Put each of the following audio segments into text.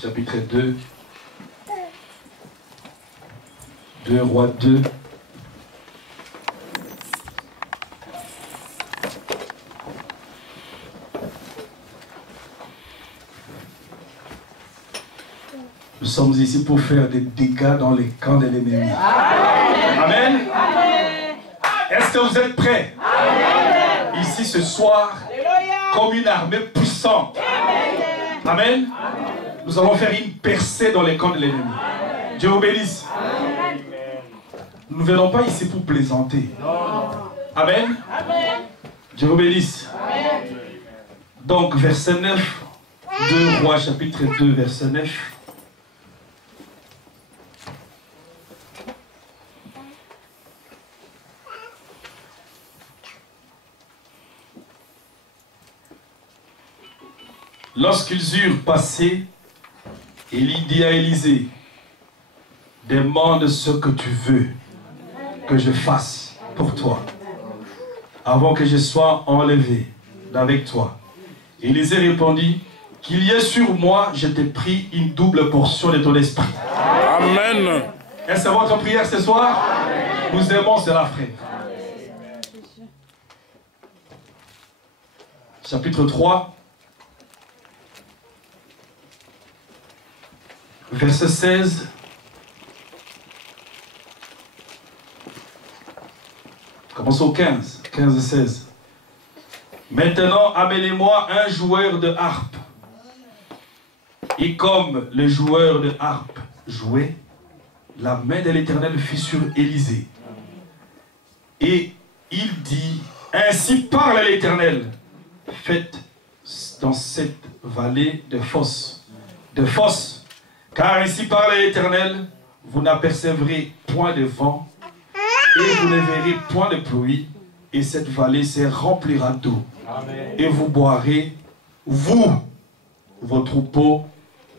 chapitre 2. 2 Rois 2. Nous sommes ici pour faire des dégâts dans les camps de l'ennemi. Amen. Est-ce que vous êtes prêts? Amen. Ici ce soir, comme une armée puissante. Amen. Nous allons faire une percée dans les camps de l'ennemi. Dieu vous bénisse. Nous ne venons pas ici pour plaisanter. Amen. Dieu vous bénisse. Donc, verset 9, 2 Rois, chapitre 2, verset 9. Lorsqu'ils eurent passé, Élie dit à Élisée, demande ce que tu veux que je fasse pour toi, avant que je sois enlevé d'avec toi. Élisée répondit, qu'il y ait sur moi, je t'ai pris une double portion de ton esprit. Amen. Est-ce que votre prière ce soir? Amen. Nous aimons cela, frère. Chapitre 3. Verset 16. Commençons au 15. 15 et 16. Maintenant, amenez-moi un joueur de harpe. Et comme le joueur de harpe jouait, la main de l'Éternel fut sur Élisée. Et il dit, ainsi parle l'Éternel, faites dans cette vallée de fosses, car ainsi parle l'Éternel, vous n'apercevrez point de vent, et vous ne verrez point de pluie, et cette vallée se remplira d'eau. Et vous boirez, vous, vos troupeaux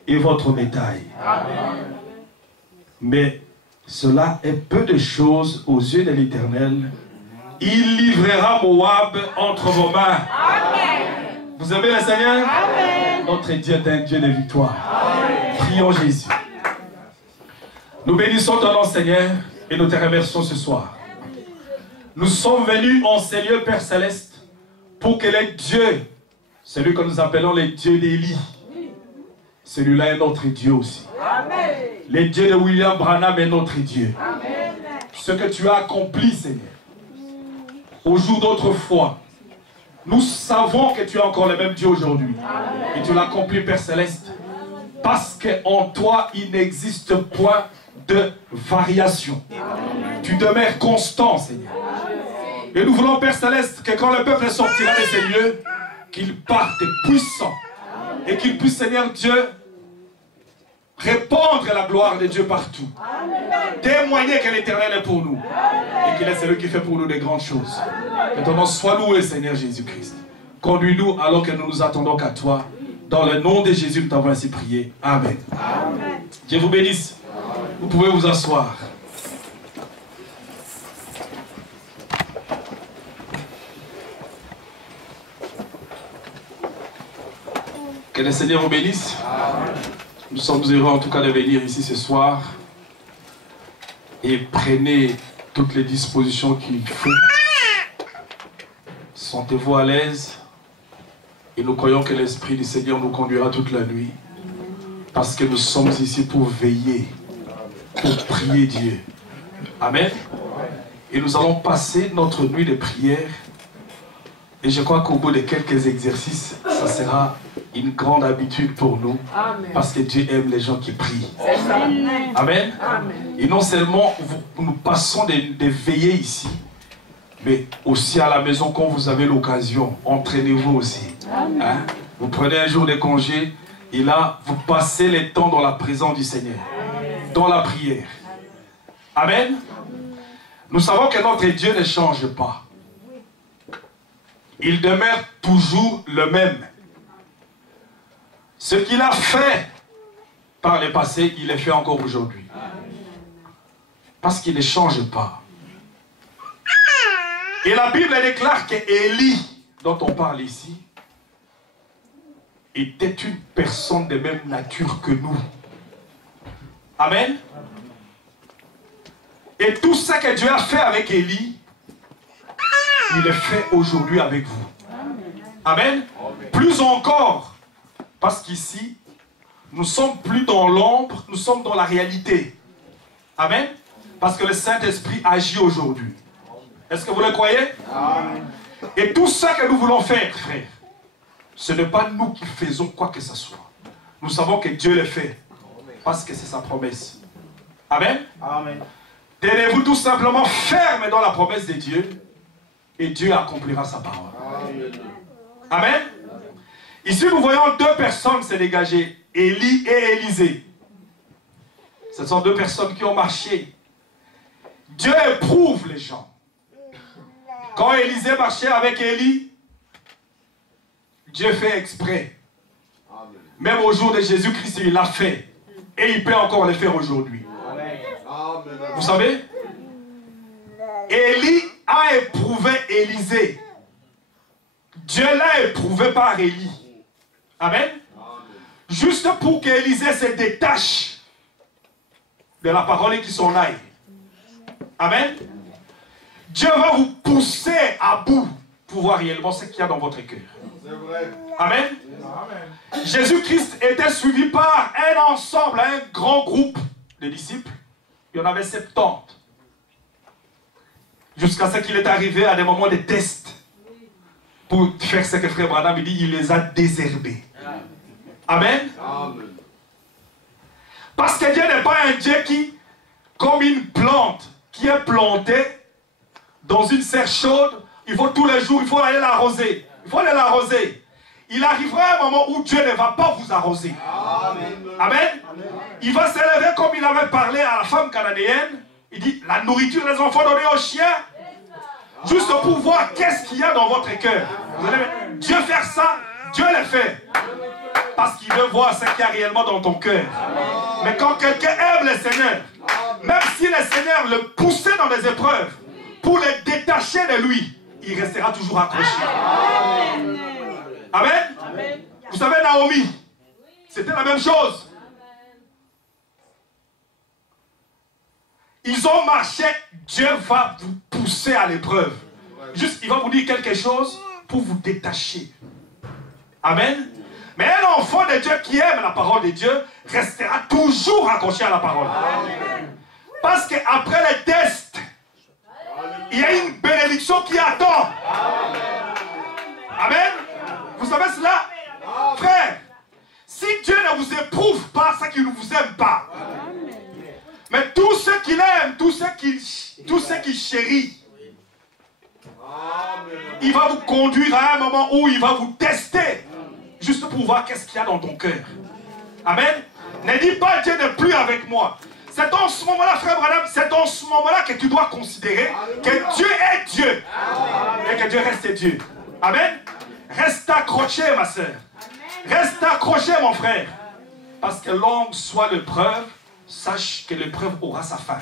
et votre bétail. Amen. Mais cela est peu de choses aux yeux de l'Éternel. Il livrera Moab entre vos mains. Amen. Vous aimez le Seigneur? Amen. Notre Dieu est un Dieu de victoire. Amen. Prions Jésus. Nous bénissons ton nom, Seigneur, et nous te remercions ce soir. Nous sommes venus en ces lieux, Père Céleste, pour que les dieux, celui que nous appelons les dieux d'Élie, celui-là est notre Dieu aussi. Amen. Les dieux de William Branham est notre Dieu. Amen. Ce que tu as accompli, Seigneur, au jour d'autrefois, nous savons que tu es encore le même Dieu aujourd'hui. Et tu l'as accompli, Père Céleste, parce qu'en toi, il n'existe point de variation. Amen. Tu demeures constant, Seigneur. Et nous voulons, Père Céleste, que quand le peuple sortira de ces lieux, qu'il parte puissant. Et qu'il puisse, Seigneur Dieu, répandre la gloire de Dieu partout. Amen. Témoigner que l'Éternel est pour nous. Amen. Et qu'il est celui qui fait pour nous des grandes choses. Amen. Que ton nom soit loué, Seigneur Jésus-Christ. Conduis-nous alors que nous nous attendons qu'à toi. Dans le nom de Jésus, nous t'avons ainsi prié. Amen. Amen. Dieu vous bénisse. Vous pouvez vous asseoir. Que le Seigneur vous bénisse. Amen. Nous sommes heureux en tout cas de venir ici ce soir. Et prenez toutes les dispositions qu'il faut. Sentez-vous à l'aise. Et nous croyons que l'Esprit du Seigneur nous conduira toute la nuit. Parce que nous sommes ici pour veiller. Pour prier Dieu. Amen. Et nous allons passer notre nuit de prière. Et je crois qu'au bout de quelques exercices, ça sera une grande habitude pour nous. Amen. Parce que Dieu aime les gens qui prient. Amen. Amen. Amen. Et non seulement nous passons des veillées ici, mais aussi à la maison quand vous avez l'occasion, entraînez-vous aussi. Hein? Vous prenez un jour de congé et là, vous passez le temps dans la présence du Seigneur, dans la prière. Amen. Nous savons que notre Dieu ne change pas. Il demeure toujours le même. Ce qu'il a fait par le passé, il le fait encore aujourd'hui. Parce qu'il ne change pas. Et la Bible déclare que Élie, dont on parle ici, était une personne de même nature que nous. Amen. Et tout ce que Dieu a fait avec Élie, il le fait aujourd'hui avec vous. Amen. Plus encore, parce qu'ici, nous ne sommes plus dans l'ombre, nous sommes dans la réalité. Amen. Parce que le Saint-Esprit agit aujourd'hui. Est-ce que vous le croyez? Amen. Et tout ce que nous voulons faire, frère, ce n'est pas nous qui faisons quoi que ce soit. Nous savons que Dieu le fait. Parce que c'est sa promesse. Amen. Amen. Tenez-vous tout simplement ferme dans la promesse de Dieu. Et Dieu accomplira sa parole. Amen. Amen. Ici, nous voyons deux personnes se dégager. Élie et Élisée. Ce sont deux personnes qui ont marché. Dieu éprouve les gens. Quand Élisée marchait avec Élie, Dieu fait exprès. Même au jour de Jésus-Christ, il l'a fait. Et il peut encore le faire aujourd'hui. Vous savez, Élie a éprouvé Élisée. Dieu l'a éprouvé par Élie. Amen. Juste pour qu'Élisée se détache de la parole et qu'il s'en aille. Amen. Dieu va vous pousser à bout pour voir réellement ce qu'il y a dans votre cœur. Amen. Amen. Jésus-Christ était suivi par un ensemble, un grand groupe de disciples. Il y en avait 70. Jusqu'à ce qu'il est arrivé à des moments de test. Pour faire ce que frère Branham dit, il les a désherbés. Amen. Amen. Parce que Dieu n'est pas un Dieu qui, comme une plante qui est plantée dans une serre chaude, il faut tous les jours, il faut aller l'arroser. Il faut aller l'arroser. Il arrivera un moment où Dieu ne va pas vous arroser. Amen. Amen. Amen. Il va s'élever comme il avait parlé à la femme cananéenne. Il dit, la nourriture des enfants donnée aux chiens, juste pour voir qu'est-ce qu'il y a dans votre cœur. Vous allez Dieu faire ça, Dieu le fait. Parce qu'il veut voir ce qu'il y a réellement dans ton cœur. Mais quand quelqu'un aime le Seigneur, même si le Seigneur le poussait dans des épreuves, pour le détacher de lui, il restera toujours accroché. Amen. Amen. Amen. Vous savez, Naomi, c'était la même chose. Ils ont marché, Dieu va vous pousser à l'épreuve. Juste, il va vous dire quelque chose pour vous détacher. Amen. Mais un enfant de Dieu qui aime la parole de Dieu restera toujours accroché à la parole. Amen. Parce qu'après les tests, il y a une bénédiction qui attend. Amen. Vous savez cela? Frère, si Dieu ne vous éprouve pas, c'est qu'il ne vous aime pas. Mais tout ce qu'il aime, tout ce qu'il chérit, il va vous conduire à un moment où il va vous tester. Juste pour voir qu'est-ce qu'il y a dans ton cœur. Amen. Ne dis pas Dieu n'est plus avec moi. C'est dans ce moment-là, frère Branham, c'est dans ce moment-là que tu dois considérer que Dieu est Dieu. Et que Dieu reste Dieu. Amen. Reste accroché, ma soeur. Reste accroché, mon frère. Parce que l'homme soit l'épreuve, sache que l'épreuve aura sa fin.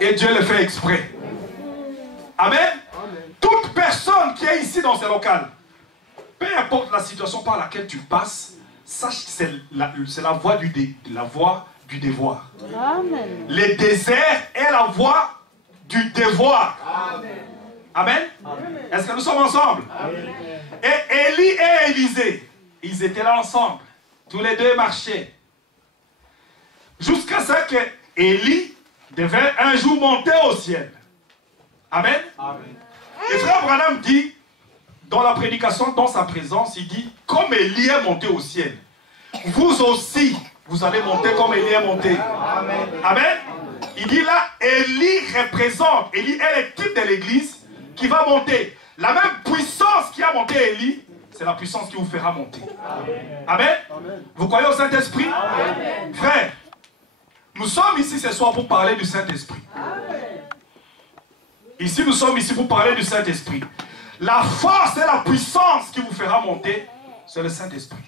Et Dieu le fait exprès. Amen. Toute personne qui est ici dans ce local, peu importe la situation par laquelle tu passes, sache que c'est la voie du devoir. Amen. Le désert est la voie du devoir. Amen. Amen. Amen. Est-ce que nous sommes ensemble? Amen. Et Élie et Élisée, ils étaient là ensemble. Tous les deux marchaient. Jusqu'à ce que Élie devait un jour monter au ciel. Amen. Amen. Et frère Branham dit, dans la prédication, dans sa présence, il dit, comme Élie est monté au ciel, vous aussi, vous allez monter comme Élie est monté. Amen. Amen. Il dit là, Élie représente, Élie est le type de l'église qui va monter. La même puissance qui a monté Élie, c'est la puissance qui vous fera monter. Amen. Amen. Amen. Vous croyez au Saint-Esprit? Frère, nous sommes ici ce soir pour parler du Saint-Esprit. Ici, nous sommes ici pour parler du Saint-Esprit. La force et la puissance qui vous fera monter, c'est le Saint-Esprit.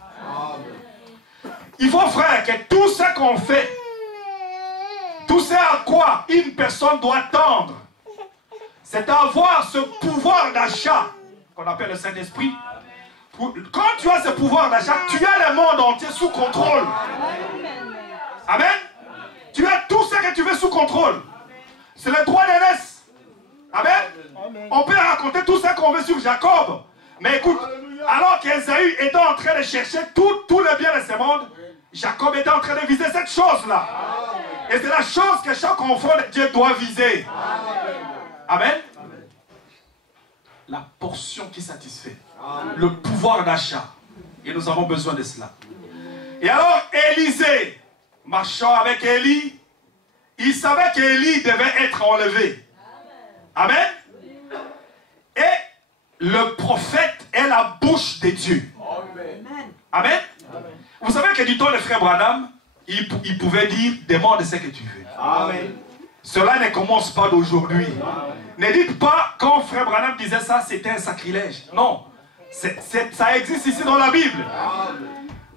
Il faut, frère, que tout ce qu'on fait, tout ce à quoi une personne doit tendre, c'est avoir ce pouvoir d'achat qu'on appelle le Saint-Esprit, Quand tu as ce pouvoir d'achat, tu as le monde entier sous contrôle. Amen. Tu as tout ce que tu veux sous contrôle. C'est le droit d'aînesse. Amen. On peut raconter tout ça qu'on veut sur Jacob. Mais écoute, alors qu'Ésaü était en train de chercher tout le bien de ce monde, Jacob était en train de viser cette chose-là. Et c'est la chose que chaque enfant de Dieu doit viser. Amen. La portion qui satisfait. Le pouvoir d'achat. Et nous avons besoin de cela. Et alors, Élisée, marchant avec Élie, il savait qu'Élie devait être enlevé. Amen. Et le prophète est la bouche de Dieu. Amen. Vous savez que du temps de frère Branham, il pouvait dire, demande ce que tu veux. Amen. Cela ne commence pas d'aujourd'hui. Ne dites pas, quand frère Branham disait ça, c'était un sacrilège. Non. Ça existe ici dans la Bible.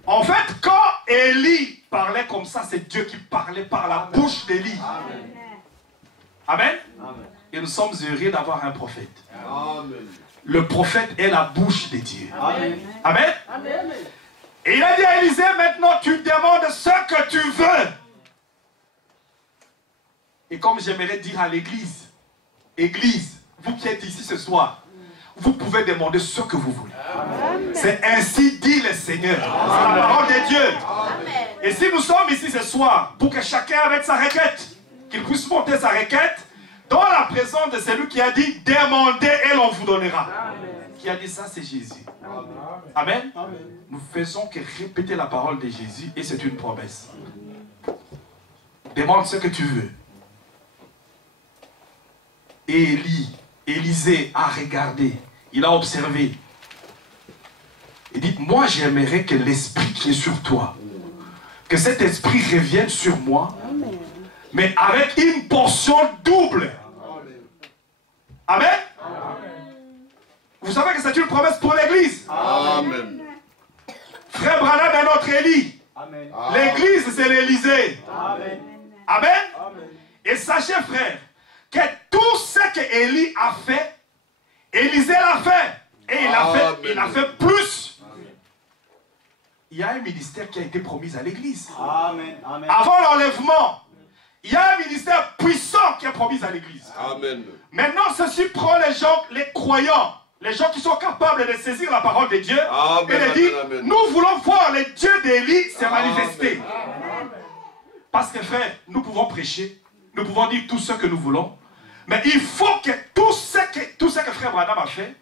En fait, quand Élie parlait comme ça, c'est Dieu qui parlait par la bouche d'Élie. Amen. Et nous sommes heureux d'avoir un prophète. Le prophète est la bouche de Dieu. Amen. Amen. Et il a dit à Élisée, maintenant tu demandes ce que tu veux. Et comme j'aimerais dire à l'église, Église, vous qui êtes ici ce soir, vous pouvez demander ce que vous voulez. C'est ainsi dit le Seigneur. C'est la parole de Dieu. Amen. Et si nous sommes ici ce soir, pour que chacun avec sa requête, qu'il puisse monter sa requête, dans la présence de celui qui a dit, demandez et l'on vous donnera. Amen. Qui a dit ça, c'est Jésus. Amen. Amen. Nous faisons que répéter la parole de Jésus et c'est une promesse. Demande ce que tu veux. Et Élisée a regardé, il a observé. Il dit, moi j'aimerais que l'esprit qui est sur toi, que cet esprit revienne sur moi, mais avec une portion double. Amen. Vous savez que c'est une promesse pour l'église. Amen. Frère Branham est notre Élie. L'église c'est l'Élysée. Amen. Amen. Et sachez frère, que tout ce que Élie a fait, Élisée l'a fait. Et il a fait plus. Il y a un ministère qui a été promis à l'église. Avant l'enlèvement, il y a un ministère puissant qui est promis à l'église. Maintenant, ceci prend les gens, les croyants, les gens qui sont capables de saisir la parole de Dieu et de dire, nous voulons voir le Dieu d'Élie se manifester. Parce que frère, nous pouvons prêcher, nous pouvons dire tout ce que nous voulons, mais il faut que tout ce que frère Branham a fait,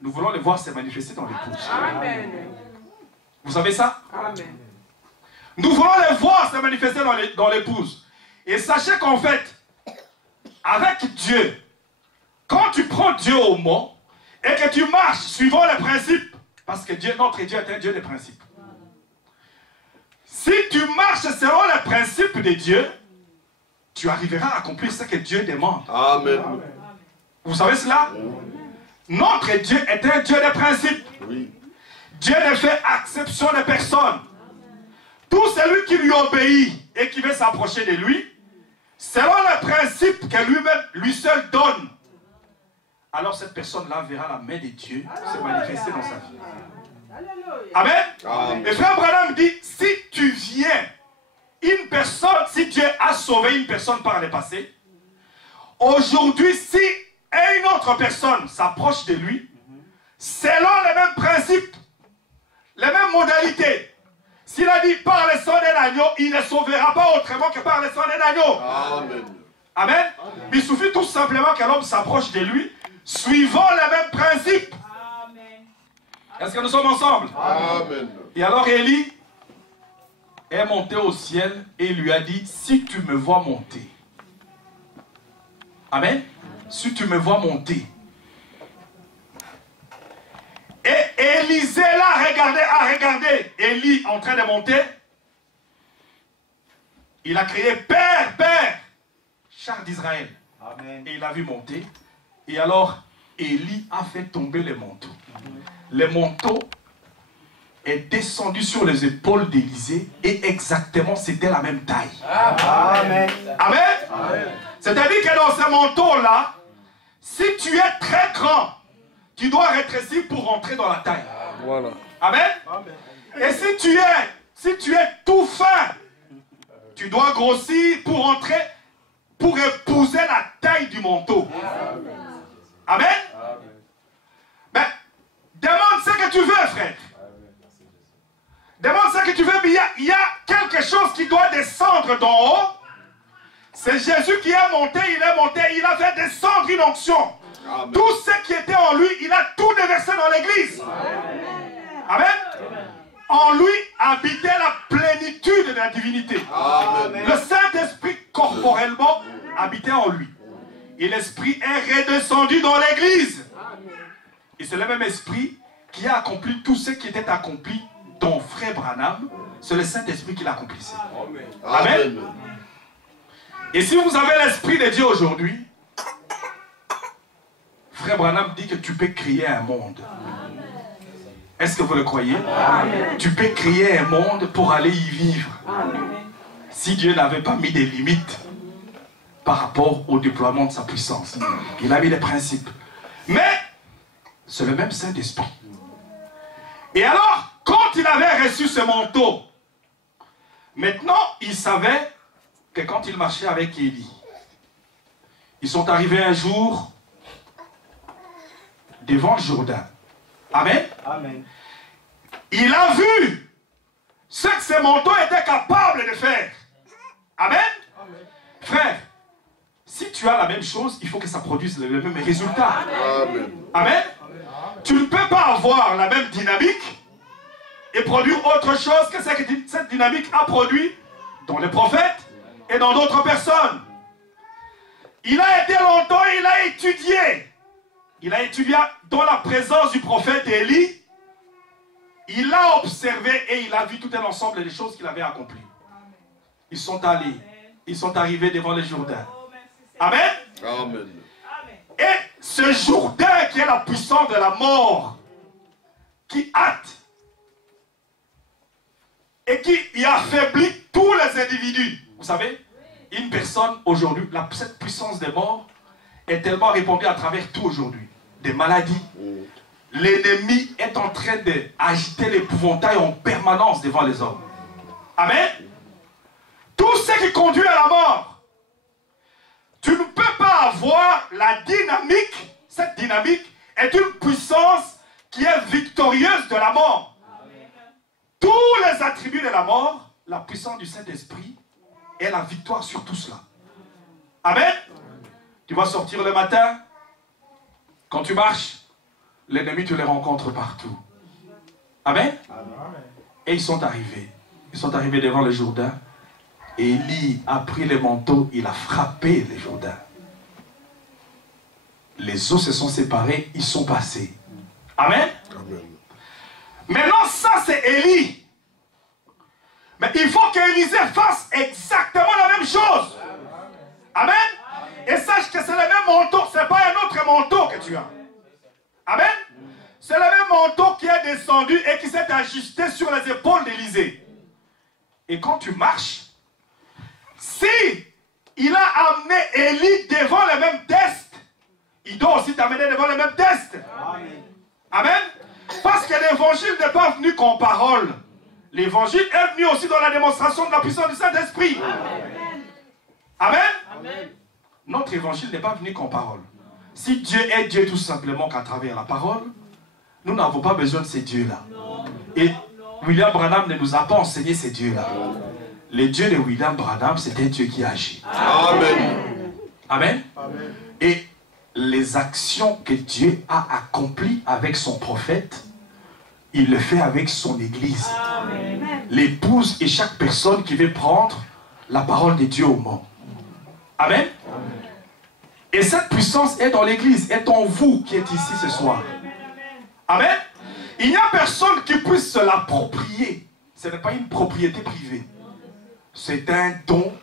nous voulons le voir se manifester dans l'épouse. Vous savez ça? Amen. Nous voulons le voir se manifester dans l'épouse. Et sachez qu'en fait, avec Dieu, quand tu prends Dieu au mot et que tu marches suivant les principes, parce que Dieu, notre Dieu est un Dieu des principes. Si tu marches selon les principes de Dieu, tu arriveras à accomplir ce que Dieu demande. Amen. Vous savez cela? Notre Dieu est un Dieu de principes. Oui. Dieu ne fait exception de personne. Tout celui qui lui obéit et qui veut s'approcher de lui, selon les principes que lui-même, lui seul donne, alors cette personne-là verra la main de Dieu se manifester dans sa vie. Amen. Amen. Et frère Branham dit, si tu viens, une personne, si Dieu a sauvé une personne par le passé, aujourd'hui, si une autre personne s'approche de lui, selon les mêmes principes, les mêmes modalités, s'il a dit par le sang d'un agneau, il ne sauvera pas autrement que par le sang d'un agneau. Amen. Amen. Il suffit tout simplement que l'homme s'approche de lui, suivant les mêmes principes. Est-ce que nous sommes ensemble? Amen. Et alors Élie est monté au ciel et il lui a dit, si tu me vois monter, amen, si tu me vois monter. Et Élisée là a regardé Élie en train de monter. Il a crié, Père, Père, char d'Israël. Et il a vu monter. Et alors Élie a fait tomber le manteau. Le manteau est descendu sur les épaules d'Élisée et exactement c'était la même taille. Amen. Amen. Amen. C'est-à-dire que dans ce manteau-là, si tu es très grand, tu dois rétrécir pour rentrer dans la taille. Voilà. Amen. Et si tu es tout fin, tu dois grossir pour entrer, pour épouser la taille du manteau. Amen. Mais demande ce que tu veux, frère. Demande ce que tu veux, mais il y a quelque chose qui doit descendre d'en haut. C'est Jésus qui est monté, il a fait descendre une onction. Amen. Tout ce qui était en lui, il a tout déversé dans l'église. Amen. En lui habitait la plénitude de la divinité. Amen. Le Saint-Esprit corporellement habitait en lui. Et l'Esprit est redescendu dans l'église. Et c'est le même Esprit qui a accompli tout ce qui était accompli dans Frère Branham. C'est le Saint-Esprit qui l'accomplissait. Amen. Amen. Et si vous avez l'Esprit de Dieu aujourd'hui, Frère Branham dit que tu peux créer un monde. Est-ce que vous le croyez? Amen. Tu peux créer un monde pour aller y vivre. Amen. Si Dieu n'avait pas mis des limites par rapport au déploiement de sa puissance. Il a mis des principes. Mais c'est le même Saint-Esprit. Et alors, quand il avait reçu ce manteau, maintenant, il savait que quand il marchait avec Élie, ils sont arrivés un jour devant le Jourdain. Amen. Amen. Il a vu ce que ce manteau était capable de faire. Amen. Amen. Frère, si tu as la même chose, il faut que ça produise le même résultat. Amen. Amen. Amen. Tu ne peux pas avoir la même dynamique et produire autre chose que cette dynamique a produit dans les prophètes et dans d'autres personnes. Il a été longtemps, il a étudié. Il a étudié dans la présence du prophète Élie. Il a observé et il a vu tout un ensemble des choses qu'il avait accomplies. Ils sont allés, ils sont arrivés devant le Jourdain. Amen. Amen. Et ce Jourdain qui est la puissance de la mort, qui hâte et qui y affaiblit tous les individus. Vous savez, une personne aujourd'hui, cette puissance des morts est tellement répandue à travers tout aujourd'hui. Des maladies. L'ennemi est en train d'agiter l'épouvantail en permanence devant les hommes. Amen. Tout ce qui conduit à la mort. Tu ne peux pas avoir la dynamique. Cette dynamique est une puissance qui est victorieuse de la mort. Tous les attributs de la mort, la puissance du Saint-Esprit est la victoire sur tout cela. Amen. Tu vas sortir le matin. Quand tu marches, l'ennemi, tu les rencontres partout. Amen. Et ils sont arrivés. Ils sont arrivés devant le Jourdain. Et Élie a pris les manteaux, il a frappé le Jourdain. Les eaux se sont séparées, ils sont passés. Amen. Amen. Maintenant, ça c'est Élie. Mais il faut qu'Élisée fasse exactement la même chose. Amen. Et sache que c'est le même manteau, ce n'est pas un autre manteau que tu as. Amen. C'est le même manteau qui est descendu et qui s'est ajusté sur les épaules d'Élisée. Et quand tu marches, si il a amené Élie devant le même test, il doit aussi t'amener devant le même test. Amen. Amen. Parce que l'évangile n'est pas venu qu'en parole. L'évangile est venu aussi dans la démonstration de la puissance du Saint-Esprit. Amen. Amen. Amen. Notre évangile n'est pas venu qu'en parole. Si Dieu est Dieu tout simplement qu'à travers la parole, nous n'avons pas besoin de ces dieux-là. Et William Branham ne nous a pas enseigné ces dieux-là. Le Dieu de William Branham, c'est un Dieu qui agit. Amen. Amen. Amen. Et les actions que Dieu a accomplies avec son prophète, il le fait avec son église. L'épouse et chaque personne qui veut prendre la parole de Dieu au monde. Amen. Et cette puissance est dans l'église, est en vous qui êtes ici ce soir. Amen. Il n'y a personne qui puisse se l'approprier. Ce n'est pas une propriété privée. C'est un don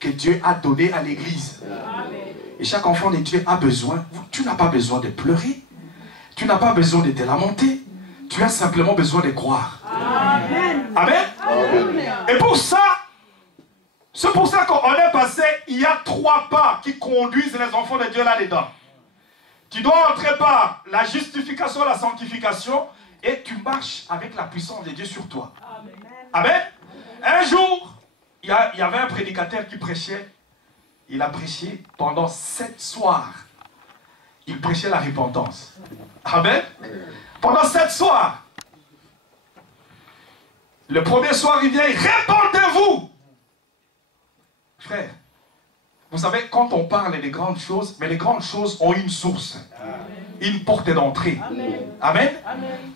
que Dieu a donné à l'église. Et chaque enfant de Dieu a besoin. Tu n'as pas besoin de pleurer. Tu n'as pas besoin de te lamenter. Tu as simplement besoin de croire. Amen. Amen. Amen. Et pour ça, c'est pour ça qu'on est passé, il y a 3 pas qui conduisent les enfants de Dieu là-dedans. Tu dois entrer par la justification, la sanctification, et tu marches avec la puissance de Dieu sur toi. Amen. Un jour, il y avait un prédicateur qui prêchait. Il a prêché pendant 7 soirs. Il prêchait la repentance. Amen. Pendant 7 soirs. Le premier soir, il vient, répandez-vous. Frère, vous savez, quand on parle des grandes choses, mais les grandes choses ont une source, une porte d'entrée. Amen.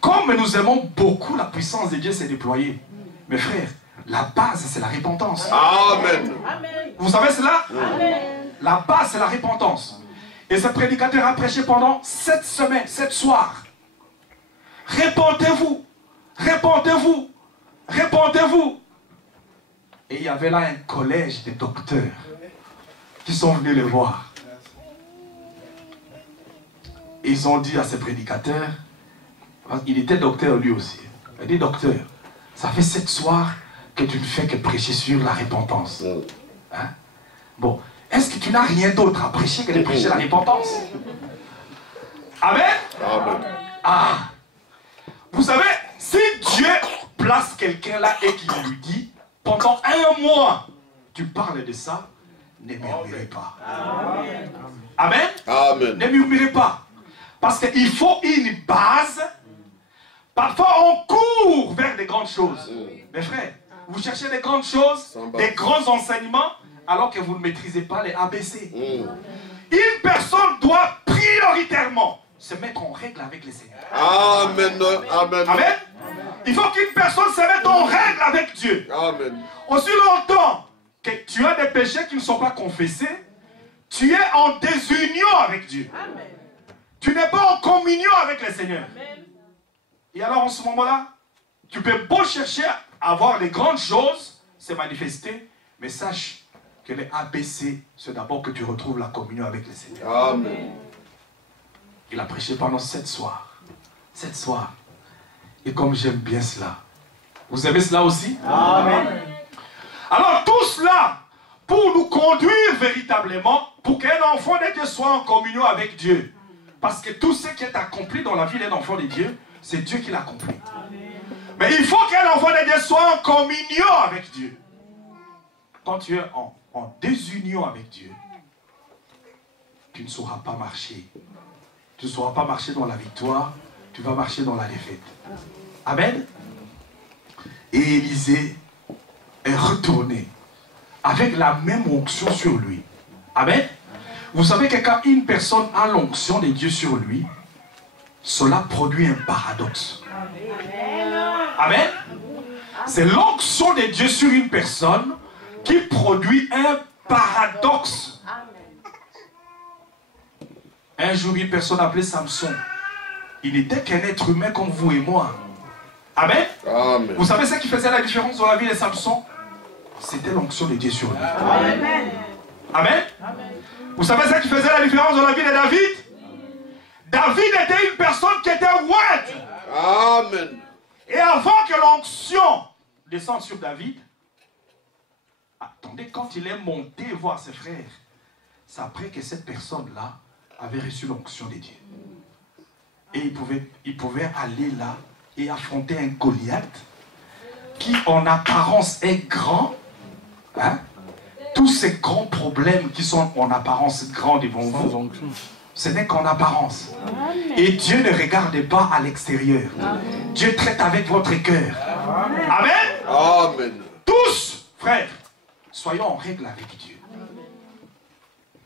Comme nous aimons beaucoup, la puissance de Dieu s'est déployée. Mais frère, la base, c'est la repentance. Amen. Vous savez cela? La base, c'est la repentance. Et ce prédicateur a prêché pendant 7 semaines, 7 soirs. Répentez-vous, répentez-vous, répentez-vous. Et il y avait là un collège de docteurs qui sont venus le voir. Et ils ont dit à ce prédicateur, il était docteur lui aussi. Il a dit, docteur, ça fait 7 soirs que tu ne fais que prêcher sur la repentance. Hein? Bon, est-ce que tu n'as rien d'autre à prêcher que de prêcher la repentance? Amen? Amen. Ah! Vous savez, si Dieu place quelqu'un là et qu'il lui dit, pendant 1 mois, tu parles de ça, ne murmurez pas. Amen. Amen? Amen. Ne murmurez pas. Parce qu'il faut une base. Parfois, on court vers des grandes choses. Mes frères, vous cherchez des grandes choses, des grands enseignements, alors que vous ne maîtrisez pas les ABC. Une personne doit prioritairement se mettre en règle avec le Seigneur. Amen. Amen. Amen. Il faut qu'une personne se mette en règle avec Dieu. Amen. Aussi longtemps que tu as des péchés qui ne sont pas confessés, tu es en désunion avec Dieu. Amen. Tu n'es pas en communion avec le Seigneur. Amen. Et alors en ce moment-là, tu peux beau chercher à voir les grandes choses se manifester, mais sache que les ABC, c'est d'abord que tu retrouves la communion avec le Seigneur. Amen. Il a prêché pendant 7 soirs. 7 soirs. Et comme j'aime bien cela. Vous aimez cela aussi? Amen. Alors tout cela, pour nous conduire véritablement, pour qu'un enfant de Dieu soit en communion avec Dieu. Parce que tout ce qui est accompli dans la vie d'un enfant de Dieu, c'est Dieu qui l'accomplit. Mais il faut qu'un enfant de Dieu soit en communion avec Dieu. Quand tu es en désunion avec Dieu, tu ne sauras pas marcher. Tu ne sauras pas marcher dans la victoire, tu vas marcher dans la défaite. Amen. Et Élisée est retourné avec la même onction sur lui. Amen. Vous savez que quand une personne a l'onction de Dieu sur lui, cela produit un paradoxe. Amen. C'est l'onction de Dieu sur une personne qui produit un paradoxe. Un jour, une personne appelée Samson. Il n'était qu'un être humain comme vous et moi. Amen. Amen. Vous savez ce qui faisait la différence dans la vie de Samson? C'était l'onction de Dieu sur lui. Amen. Amen. Amen. Vous savez ce qui faisait la différence dans la vie de David? David était une personne qui était ouate. Amen. Et avant que l'onction descende sur David, attendez, quand il est monté voir ses frères, c'est après que cette personne-là avait reçu l'onction de Dieu. Et il pouvait aller là et affronter un Goliath qui en apparence est grand. Hein? Tous ces grands problèmes qui sont en apparence grands devant vous, ce n'est qu'en apparence. Amen. Et Dieu ne regarde pas à l'extérieur. Dieu traite avec votre cœur. Amen. Amen. Amen. Tous, frères, soyons en règle avec Dieu.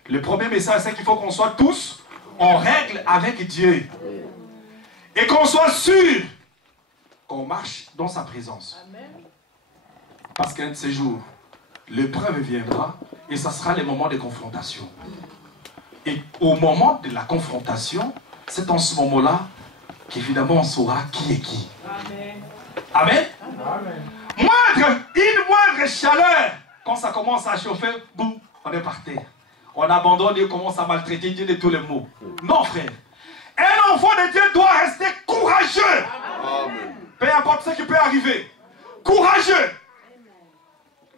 Le premier message, c'est qu'il faut qu'on soit tous en règle avec Dieu. Et qu'on soit sûr qu'on marche dans sa présence. Parce qu'un de ces jours, l'épreuve viendra et ça sera le moment de confrontation. Et au moment de la confrontation, c'est en ce moment-là qu'évidemment on saura qui est qui. Amen. Amen. Une moindre chaleur, quand ça commence à chauffer, boum, on est par terre. On abandonne et commence à maltraiter Dieu de tous les maux. Non, frère. Un enfant de Dieu doit rester courageux. Amen. Peu importe ce qui peut arriver. Courageux.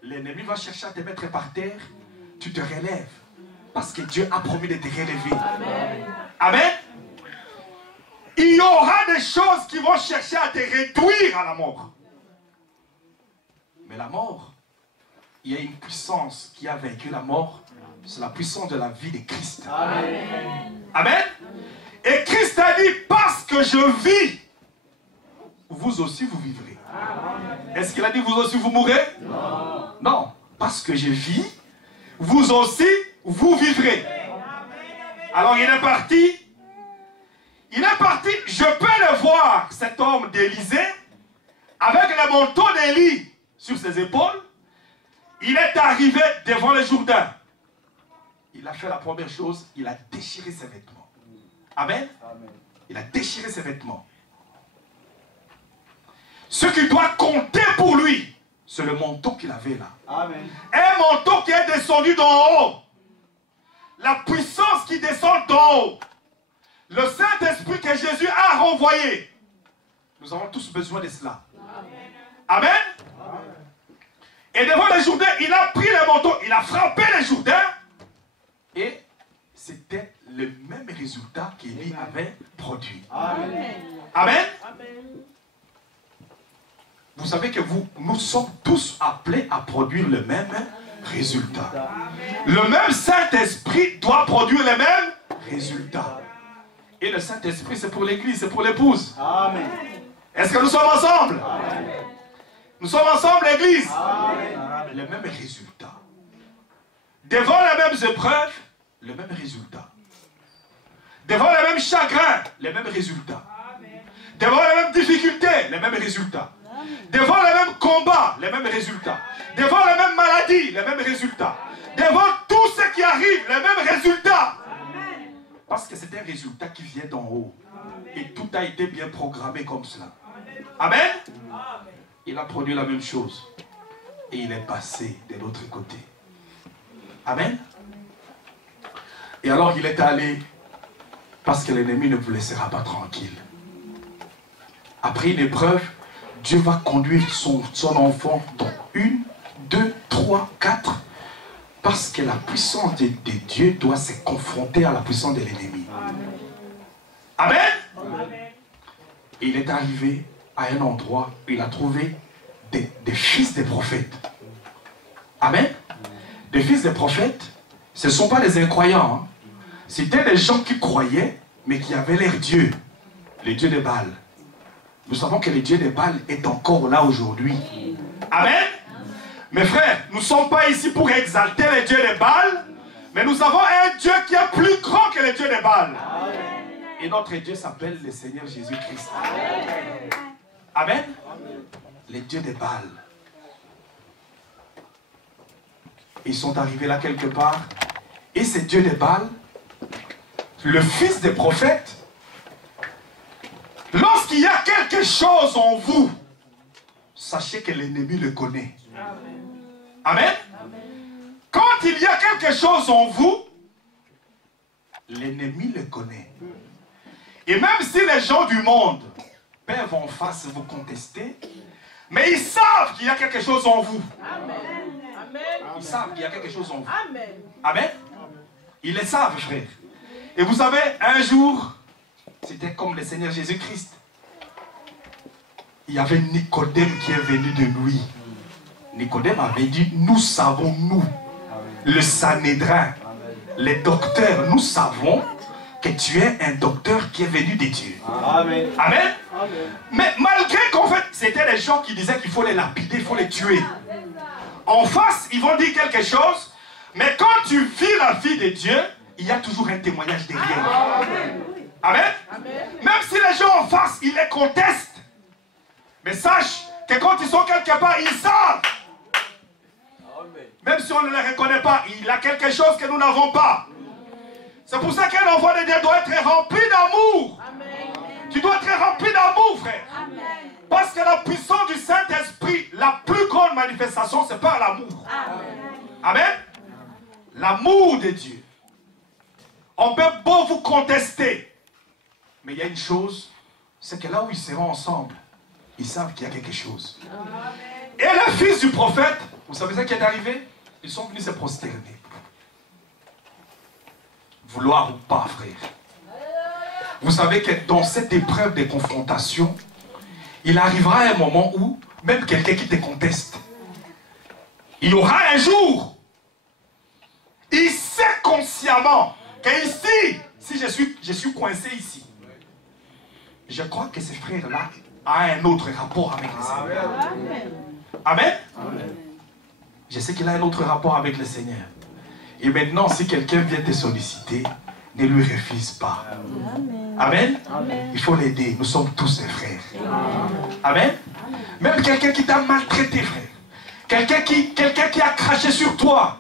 L'ennemi va chercher à te mettre par terre. Tu te relèves. Parce que Dieu a promis de te relever. Amen. Amen. Job aura des choses qui vont chercher à te réduire à la mort. Mais la mort, il y a une puissance qui a vaincu la mort. C'est la puissance de la vie de Christ. Amen. Amen. Et Christ a dit, parce que je vis, vous aussi vous vivrez. Est-ce qu'il a dit, vous aussi vous mourrez? Non. Non. Parce que je vis, vous aussi vous vivrez. Alors il est parti. Il est parti. Je peux le voir, cet homme d'Élysée, avec le manteau d'Élie sur ses épaules. Il est arrivé devant le Jourdain. Il a fait la première chose, il a déchiré ses vêtements. Amen. Amen. Il a déchiré ses vêtements. Ce qui doit compter pour lui, c'est le manteau qu'il avait là. Amen. Un manteau qui est descendu d'en haut. La puissance qui descend d'en haut. Le Saint-Esprit que Jésus a renvoyé. Nous avons tous besoin de cela. Amen. Amen. Et devant les Jourdains, il a pris le manteau, il a frappé les Jourdains. Et c'était le même résultat qu'Élie avait produit. Amen. Amen. Amen. Vous savez que nous sommes tous appelés à produire le même résultat. Amen. Le même Saint-Esprit doit produire le même résultat. Et le Saint-Esprit, c'est pour l'église, c'est pour l'épouse. Amen. Est-ce que nous sommes ensemble? Amen. Nous sommes ensemble, l'église. Le même résultat. Devant les mêmes épreuves, le même résultat. Devant les mêmes chagrins, les mêmes résultats. Devant les mêmes difficultés, les mêmes résultats. Devant les mêmes combats, les mêmes résultats. Devant les mêmes maladies, les mêmes résultats. Devant tout ce qui arrive, les mêmes résultats. Parce que c'est un résultat qui vient d'en haut. Et tout a été bien programmé comme cela. Amen. Il a produit la même chose. Et il est passé de l'autre côté. Amen. Et alors il est allé parce que l'ennemi ne vous laissera pas tranquille. Après une épreuve, Dieu va conduire son enfant dans 1, 2, 3, 4. Parce que la puissance de Dieu doit se confronter à la puissance de l'ennemi. Amen. Amen. Et il est arrivé à un endroit où il a trouvé des fils des prophètes. Amen. Des fils des prophètes, ce ne sont pas des incroyants. Hein. C'était des gens qui croyaient, mais qui avaient l'air Dieu. Le Dieu de Baal. Nous savons que le Dieu de Baal est encore là aujourd'hui. Amen. Mes frères, nous ne sommes pas ici pour exalter le Dieu de Baal, mais nous avons un Dieu qui est plus grand que le Dieu de Baal. Amen. Et notre Dieu s'appelle le Seigneur Jésus-Christ. Amen. Amen. Le Dieu de Baal. Ils sont arrivés là quelque part, et ce Dieu de Baal, le fils des prophètes, lorsqu'il y a quelque chose en vous, sachez que l'ennemi le connaît. Amen. Amen. Quand il y a quelque chose en vous, l'ennemi le connaît. Et même si les gens du monde peuvent en face vous contester, mais ils savent qu'il y a quelque chose en vous. Amen. Ils savent qu'il y a quelque chose en vous. Amen. Amen. Ils le savent, frère. Et vous savez, un jour, c'était comme le Seigneur Jésus-Christ. Il y avait Nicodème qui est venu de lui. Nicodème avait dit, nous savons, nous, le Sanhédrin, les docteurs, nous savons que tu es un docteur qui est venu de Dieu. Amen. Amen. Amen. Mais malgré qu'en fait, c'était les gens qui disaient qu'il faut les lapider, il faut les tuer. En face, ils vont dire quelque chose, mais quand tu vis la vie de Dieu, il y a toujours un témoignage derrière. Amen. Amen. Amen. Même si les gens en face, ils les contestent, mais sache que quand ils sont quelque part, ils savent. Même si on ne les reconnaît pas, il y a quelque chose que nous n'avons pas. C'est pour ça qu'un enfant de Dieu doit être rempli d'amour. Tu dois être rempli d'amour, frère. Amen. Parce que la puissance du Saint-Esprit, la plus grande manifestation, c'est par l'amour. Amen. L'amour de Dieu. On peut beau vous contester, mais il y a une chose, c'est que là où ils seront ensemble, ils savent qu'il y a quelque chose. Amen. Et les fils du prophète, vous savez ce qui est arrivé? Ils sont venus se prosterner. Vouloir ou pas, frère. Vous savez que dans cette épreuve des confrontations, il arrivera un moment où même quelqu'un qui te conteste, il y aura un jour, il sait consciemment que ici, si je suis coincé ici, je crois que ce frère-là a un autre rapport avec le Seigneur. Amen. Amen. Je sais qu'il a un autre rapport avec le Seigneur. Et maintenant, si quelqu'un vient te solliciter, ne lui refuse pas. Amen. Amen. Amen. Il faut l'aider. Nous sommes tous des frères. Amen. Amen. Même quelqu'un qui t'a maltraité, frère. Quelqu'un qui a craché sur toi.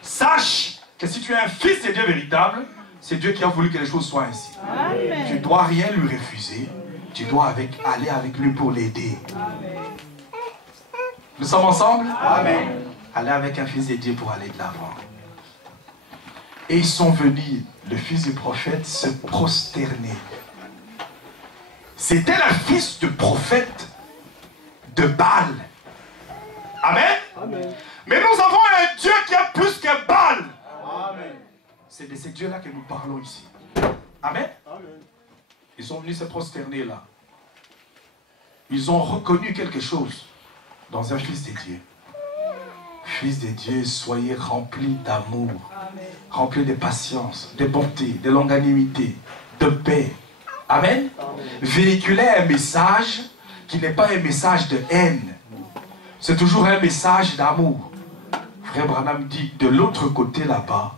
Sache que si tu es un fils de Dieu véritable, c'est Dieu qui a voulu que les choses soient ainsi. Amen. Tu ne dois rien lui refuser. Tu dois aller avec lui pour l'aider. Nous sommes ensemble? Amen. Aller avec un fils de Dieu pour aller de l'avant. Et ils sont venus, le fils du prophète, se prosterner. C'était le fils du prophète de Baal. Amen. Amen. Mais nous avons un Dieu qui est plus que Baal. Amen. C'est de ce Dieu-là que nous parlons ici. Amen. Amen. Ils sont venus se prosterner là. Ils ont reconnu quelque chose dans un fils de Dieu. Fils de Dieu, soyez remplis d'amour, remplis de patience, de bonté, de longanimité, de paix. Amen. Amen. Véhiculez un message qui n'est pas un message de haine. C'est toujours un message d'amour. Frère Branham dit, de l'autre côté là-bas,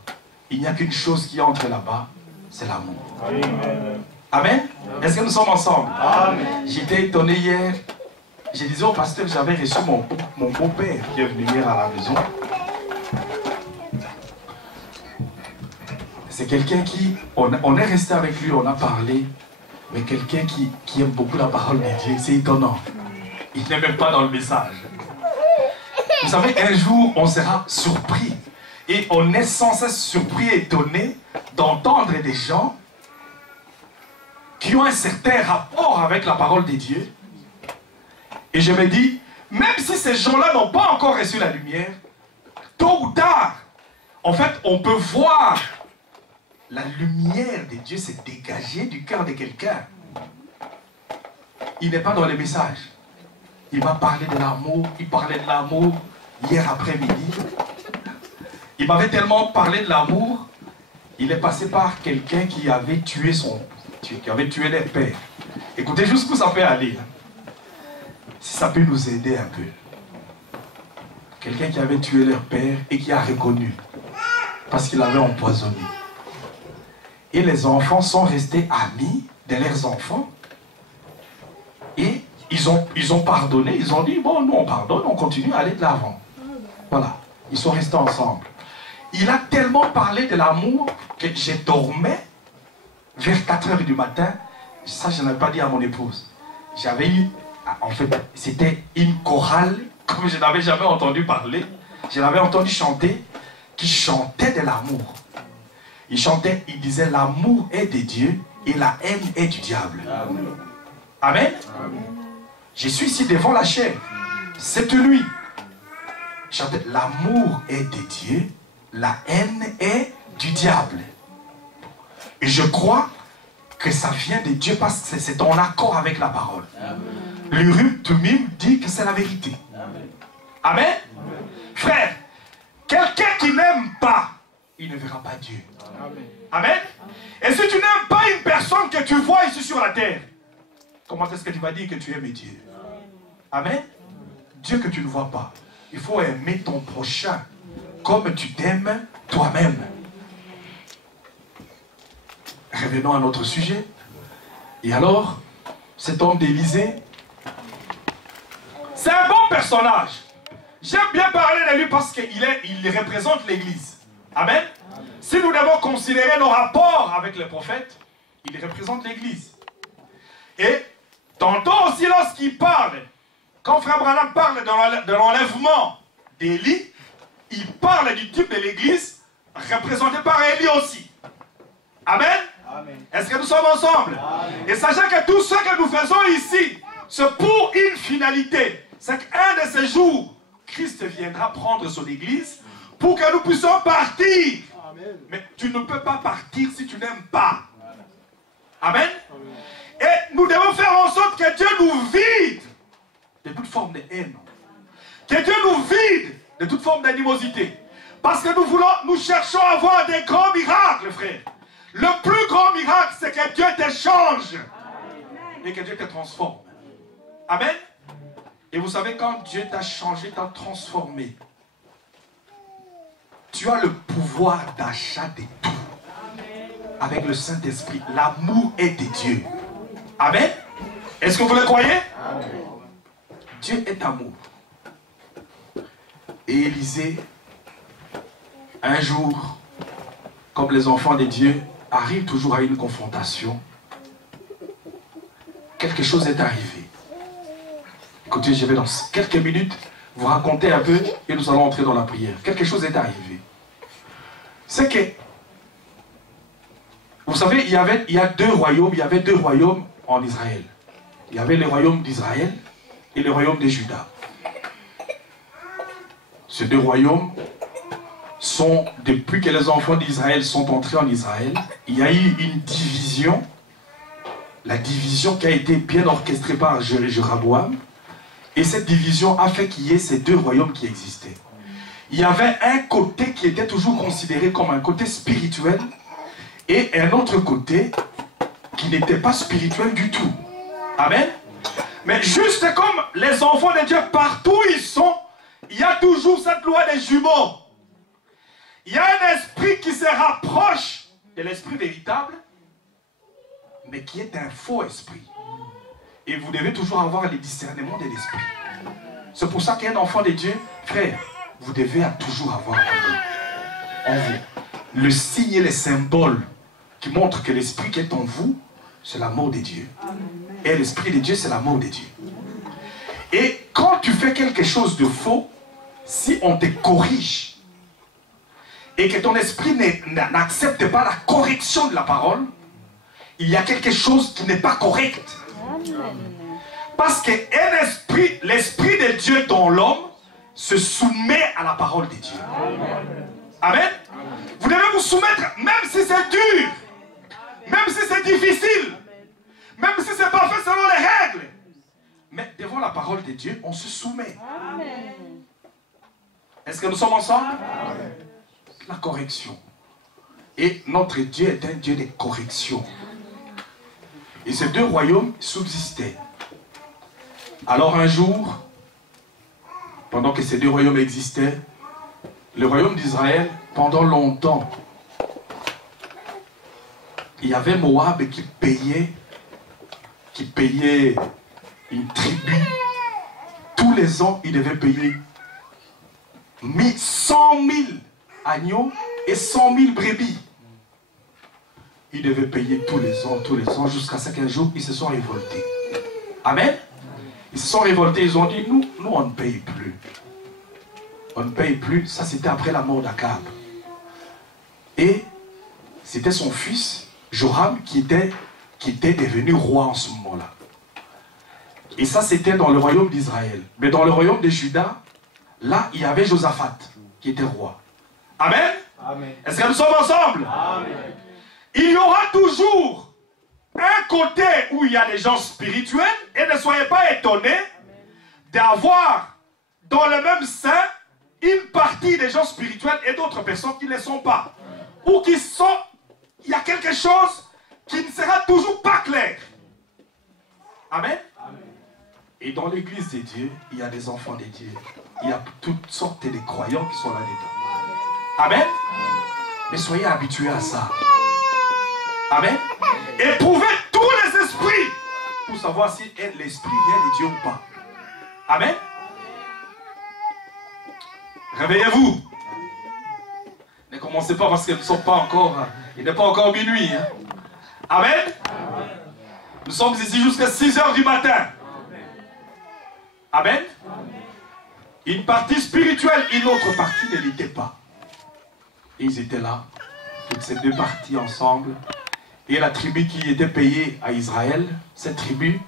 il n'y a qu'une chose qui entre là-bas, c'est l'amour. Amen. Amen. Est-ce que nous sommes ensemble? J'étais étonné hier. Je disais au pasteur que j'avais reçu mon beau-père qui est venu hier à la maison. C'est quelqu'un qui... On est resté avec lui, on a parlé. Mais quelqu'un qui aime beaucoup la parole de Dieu. C'est étonnant. Il n'est même pas dans le message. Vous savez, un jour, on sera surpris. Et on est sans cesse surpris et étonné d'entendre des gens qui ont un certain rapport avec la parole de Dieu. Et je me dis, même si ces gens-là n'ont pas encore reçu la lumière, tôt ou tard, en fait, on peut voir la lumière de Dieu se dégager du cœur de quelqu'un. Il n'est pas dans les messages. Il va parler de l'amour, il parlait de l'amour hier après-midi. Il m'avait tellement parlé de l'amour, il est passé par quelqu'un qui avait tué les pères. Écoutez jusqu'où ça peut aller. Si ça peut nous aider un peu. Quelqu'un qui avait tué leur père et qui a reconnu parce qu'il avait empoisonné. Et les enfants sont restés amis de leurs enfants. Et ils ont pardonné. Ils ont dit, bon, nous on pardonne, on continue à aller de l'avant. Voilà. Ils sont restés ensemble. Il a tellement parlé de l'amour que je dormais vers 4 h du matin. Ça, je n'avais pas dit à mon épouse. J'avais eu... En fait, c'était une chorale, comme je n'avais jamais entendu parler. Je l'avais entendu chanter, qui chantait de l'amour. Il chantait, il disait, l'amour est de Dieu et la haine est du diable. Amen. Amen. Amen. Je suis ici devant la chair. Cette nuit, il chantait, l'amour est de Dieu, la haine est du diable. Et je crois que ça vient de Dieu parce que c'est en accord avec la parole. Amen. L'Urim Tumim dit que c'est la vérité. Amen. Amen. Amen. Frère, quelqu'un qui n'aime pas, il ne verra pas Dieu. Amen. Amen. Et si tu n'aimes pas une personne que tu vois ici sur la terre, comment est-ce que tu vas dire que tu aimes Dieu? Amen. Dieu que tu ne vois pas. Il faut aimer ton prochain comme tu t'aimes toi-même. Revenons à notre sujet. Et alors, cet homme d'Élysée, c'est un bon personnage. J'aime bien parler de lui parce qu'il représente l'Église. Amen. Amen. Si nous devons considérer nos rapports avec les prophètes, il représente l'Église. Et tantôt aussi lorsqu'il parle, quand Frère Branham parle de l'enlèvement d'Élie, il parle du type de l'Église représenté par Élie aussi. Amen. Est-ce que nous sommes ensemble? Amen. Et sachez que tout ce que nous faisons ici, c'est pour une finalité. C'est qu'un de ces jours, Christ viendra prendre son Église pour que nous puissions partir. Amen. Mais tu ne peux pas partir si tu n'aimes pas. Amen. Et nous devons faire en sorte que Dieu nous vide de toute forme de haine. Que Dieu nous vide de toute forme d'animosité. Parce que nous cherchons à avoir des grands miracles, frère. Le plus grand miracle, c'est que Dieu te change. Et que Dieu te transforme. Amen. Et vous savez, quand Dieu t'a changé, t'a transformé, tu as le pouvoir d'achat de tout. Avec le Saint-Esprit. L'amour est de Dieu. Amen. Est-ce que vous le croyez? Amen. Dieu est amour. Et Élisée, un jour, comme les enfants de Dieu, arrivent toujours à une confrontation. Quelque chose est arrivé. Écoutez, je vais dans quelques minutes vous raconter un peu et nous allons entrer dans la prière. Quelque chose est arrivé. C'est que, vous savez, il y a deux royaumes en Israël. Il y avait le royaume d'Israël et le royaume de Juda. Ces deux royaumes sont, depuis que les enfants d'Israël sont entrés en Israël, il y a eu une division, la division qui a été bien orchestrée par Jéroboam, et cette division a fait qu'il y ait ces deux royaumes qui existaient. Il y avait un côté qui était toujours considéré comme un côté spirituel, et un autre côté qui n'était pas spirituel du tout. Amen. Mais juste comme les enfants de Dieu, partout où ils sont, il y a toujours cette loi des jumeaux. Il y a un esprit qui se rapproche de l'esprit véritable, mais qui est un faux esprit. Et vous devez toujours avoir le discernement de l'esprit. C'est pour ça qu'un enfant de Dieu, frère, vous devez toujours avoir en vous le signe et les symboles qui montrent que l'esprit qui est en vous, c'est l'amour de Dieu. Et l'esprit de Dieu, c'est l'amour de Dieu. Et quand tu fais quelque chose de faux, si on te corrige et que ton esprit n'accepte pas la correction de la parole, il y a quelque chose qui n'est pas correct. Parce que l'esprit de Dieu dans l'homme se soumet à la parole de Dieu. Amen. Vous devez vous soumettre, même si c'est dur, même si c'est difficile, même si c'est pas fait selon les règles. Mais devant la parole de Dieu, on se soumet. Est-ce que nous sommes ensemble? Amen. La correction. Et notre Dieu est un Dieu de correction. Et ces deux royaumes subsistaient. Alors un jour, pendant que ces deux royaumes existaient, le royaume d'Israël, pendant longtemps, il y avait Moab qui payait une tribu. Tous les ans, il devait payer 100 000 agneaux et 100 000 brebis. Ils devaient payer tous les ans, jusqu'à ce qu'un jour, ils se sont révoltés. Amen. Ils se sont révoltés, ils ont dit, nous on ne paye plus. On ne paye plus, ça c'était après la mort d'Akab. Et c'était son fils, Joram, qui était devenu roi en ce moment-là. Et ça c'était dans le royaume d'Israël. Mais dans le royaume de Juda, là, il y avait Josaphat, qui était roi. Amen. Amen. Est-ce que nous sommes ensemble? Amen. Il y aura toujours un côté où il y a des gens spirituels, et ne soyez pas étonnés d'avoir dans le même sein une partie des gens spirituels et d'autres personnes qui ne le sont pas. Ou qui sont, il y a quelque chose qui ne sera toujours pas clair. Amen. Amen. Et dans l'église de Dieu, il y a des enfants de Dieu. Il y a toutes sortes de croyants qui sont là-dedans. Amen. Mais soyez habitués à ça. Amen. Éprouvez tous les esprits pour savoir si l'esprit vient de Dieu ou pas. Amen. Réveillez-vous. Ne commencez pas parce que nous ne sommes pas encore, il n'est pas encore minuit. Hein. Amen. Nous sommes ici jusqu'à 6 h du matin. Amen. Une partie spirituelle, une autre partie ne l'était pas. Et ils étaient là, toutes ces deux parties ensemble. Et la tribu qui était payée à Israël, cette tribu,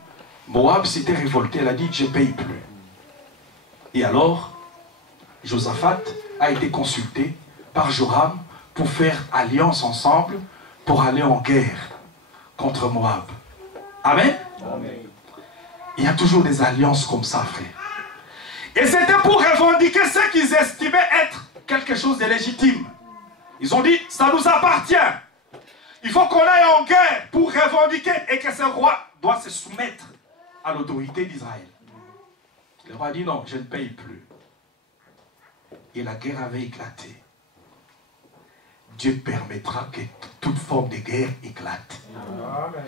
Moab s'était révoltée, elle a dit, je ne paye plus. Et alors, Josaphat a été consulté par Joram pour faire alliance ensemble, pour aller en guerre contre Moab. Amen. Il y a toujours des alliances comme ça, frère. Et c'était pour revendiquer ce qu'ils estimaient être quelque chose de légitime. Ils ont dit, ça nous appartient. Il faut qu'on aille en guerre pour revendiquer et que ce roi doit se soumettre à l'autorité d'Israël. Le roi dit non, je ne paye plus. Et la guerre avait éclaté. Dieu permettra que toute forme de guerre éclate. Amen.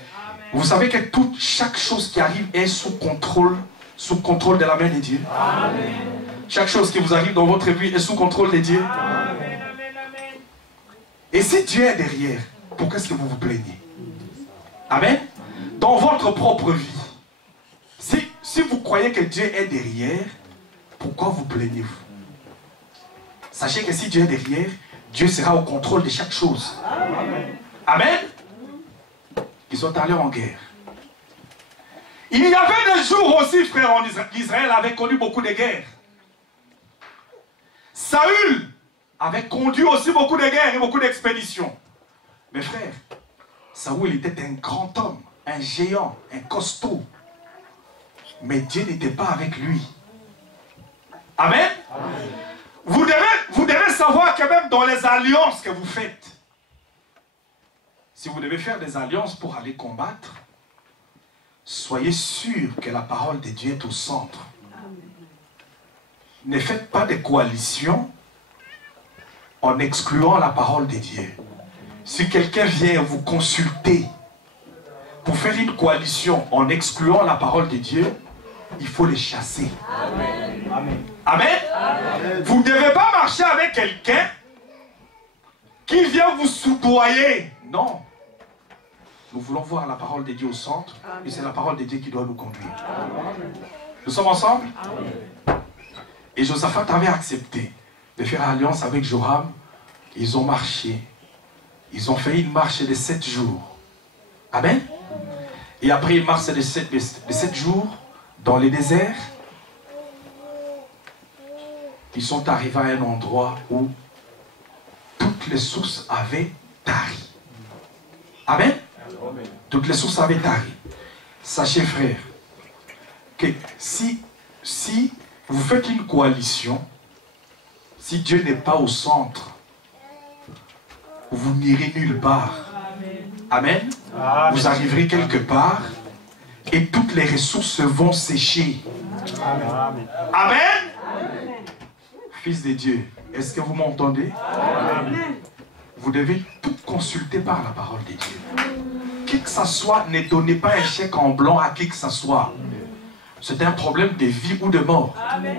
Vous savez que chaque chose qui arrive est sous contrôle de la main de Dieu. Amen. Chaque chose qui vous arrive dans votre vie est sous contrôle de Dieu. Amen. Et si Dieu est derrière, pourquoi est-ce que vous vous plaignez? Amen. Dans votre propre vie, si vous croyez que Dieu est derrière, pourquoi vous plaignez-vous? Sachez que si Dieu est derrière, Dieu sera au contrôle de chaque chose. Amen. Amen. Ils sont allés en guerre. Il y avait des jours aussi, frère, en Israël avait connu beaucoup de guerres. Saül avait conduit aussi beaucoup de guerres et beaucoup d'expéditions. Mais frère, Saül était un grand homme, un géant, un costaud. Mais Dieu n'était pas avec lui. Amen. Amen. Vous devez savoir que même dans les alliances que vous faites, si vous devez faire des alliances pour aller combattre, soyez sûr que la parole de Dieu est au centre. Amen. Ne faites pas de coalition en excluant la parole de Dieu. Si quelqu'un vient vous consulter pour faire une coalition en excluant la parole de Dieu, il faut les chasser. Amen. Amen. Amen. Amen. Vous ne devez pas marcher avec quelqu'un qui vient vous soudoyer. Non. Nous voulons voir la parole de Dieu au centre. Amen. Et c'est la parole de Dieu qui doit nous conduire. Amen. Nous sommes ensemble. Amen. Et Josaphat avait accepté de faire alliance avec Joram. Ils ont marché. Ils ont fait une marche de 7 jours. Amen. Et après une marche de 7 jours dans le désert. Ils sont arrivés à un endroit où toutes les sources avaient tari. Amen. Amen. Toutes les sources avaient tari. Sachez, frère, que si vous faites une coalition, si Dieu n'est pas au centre, vous n'irez nulle part. Amen. Amen. Vous arriverez quelque part et toutes les ressources vont sécher. Amen. Amen. Amen. Fils de Dieu, est-ce que vous m'entendez? Vous devez tout consulter par la parole de Dieu. Qui que ce soit, ne donnez pas un chèque en blanc à qui que ce soit. C'est un problème de vie ou de mort. Amen.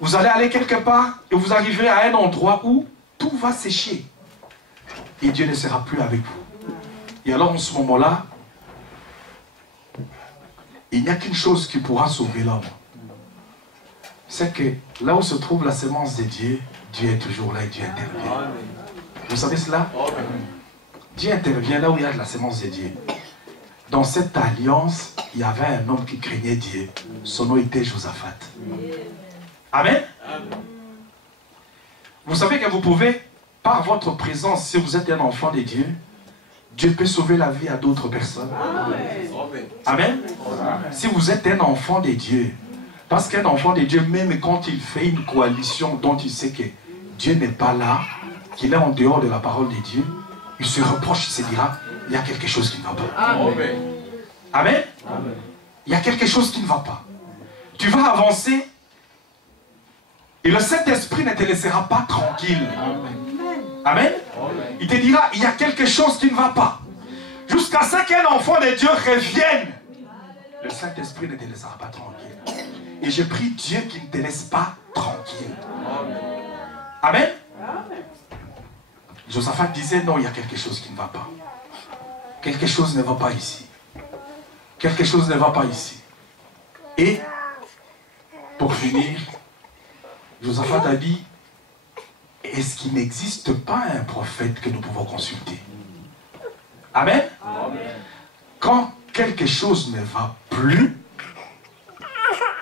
Vous allez aller quelque part et vous arriverez à un endroit où tout va sécher. Et Dieu ne sera plus avec vous. Et alors en ce moment-là, il n'y a qu'une chose qui pourra sauver l'homme. C'est que là où se trouve la semence de Dieu, Dieu est toujours là et Dieu intervient. Vous savez cela? Dieu intervient là où il y a de la semence de Dieu. Dans cette alliance, il y avait un homme qui craignait Dieu. Son nom était Josaphat. Amen. Vous savez que vous pouvez, par votre présence, si vous êtes un enfant de Dieu, Dieu peut sauver la vie à d'autres personnes. Amen. Si vous êtes un enfant de Dieu, parce qu'un enfant de Dieu, même quand il fait une coalition dont il sait que Dieu n'est pas là, qu'il est en dehors de la parole de Dieu, il se reproche, il se dira, il y a quelque chose qui ne va pas. Amen. Amen. Amen. Il y a quelque chose qui ne va pas. Tu vas avancer et le Saint-Esprit ne te laissera pas tranquille. Amen. Amen. Il te dira, il y a quelque chose qui ne va pas. Jusqu'à ce qu'un enfant de Dieu revienne, le Saint-Esprit ne te laissera pas tranquille. Et je prie Dieu qui ne te laisse pas tranquille. Amen. Amen. Josaphat disait, non, il y a quelque chose qui ne va pas. Quelque chose ne va pas ici. Quelque chose ne va pas ici. Et, pour finir, Josaphat a dit, est-ce qu'il n'existe pas un prophète que nous pouvons consulter? Amen. Amen. Quand quelque chose ne va plus,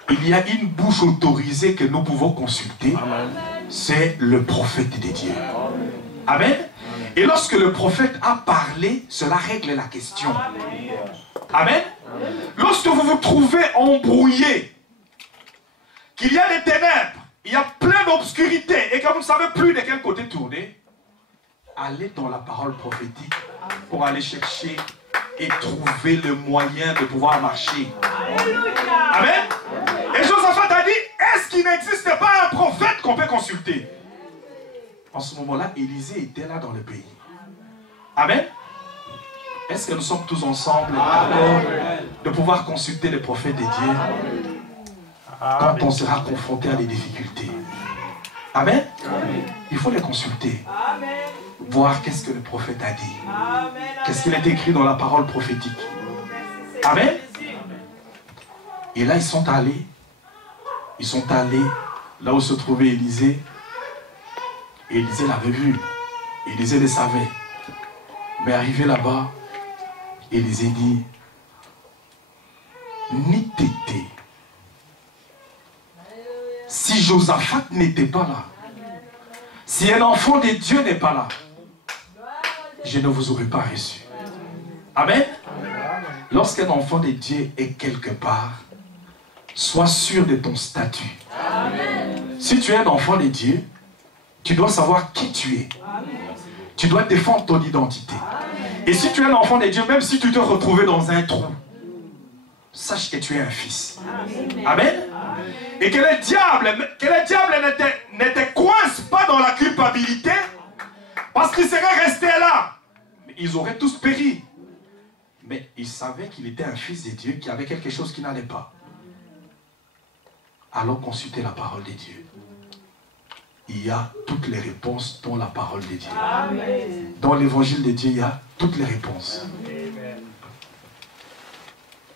il y a une bouche autorisée que nous pouvons consulter. C'est le prophète de Dieu. Amen. Et lorsque le prophète a parlé, cela règle la question. Amen. Lorsque vous vous trouvez embrouillé, qu'il y a des ténèbres, il y a plein d'obscurité et que vous ne savez plus de quel côté tourner, allez dans la parole prophétique pour aller chercher et trouver le moyen de pouvoir marcher. Amen. Et Josaphat a dit, est-ce qu'il n'existe pas un prophète qu'on peut consulter? En ce moment-là, Élisée était là dans le pays. Amen. Est-ce que nous sommes tous ensemble d'accord de pouvoir consulter les prophètes de Dieu quand on sera confronté à des difficultés? Amen. Il faut les consulter. Voir qu'est-ce que le prophète a dit. Qu'est-ce qu'il est écrit dans la parole prophétique. Amen. Et là, ils sont allés là où se trouvait Élisée. Et Élisée l'avait vu. Élisée le savait. Mais arrivé là-bas, Élisée dit, ni tété. Si Josaphat n'était pas là, si un enfant de Dieu n'est pas là, je ne vous aurais pas reçu. Amen. Lorsqu'un enfant de Dieu est quelque part, sois sûr de ton statut. Amen. Si tu es un enfant de Dieu, tu dois savoir qui tu es. Amen. Tu dois défendre ton identité. Amen. Et si tu es un enfant de Dieu, même si tu te retrouves dans un trou, sache que tu es un fils. Amen. Amen. Amen. Et que le diable ne te coince pas dans la culpabilité, parce qu'il serait resté là. Ils auraient tous péri. Mais il savait qu'il était un fils de Dieu, qui avait quelque chose qui n'allait pas. Alors consultez la parole de Dieu. Il y a toutes les réponses dans la parole de Dieu. Amen. Dans l'évangile de Dieu, il y a toutes les réponses. Amen.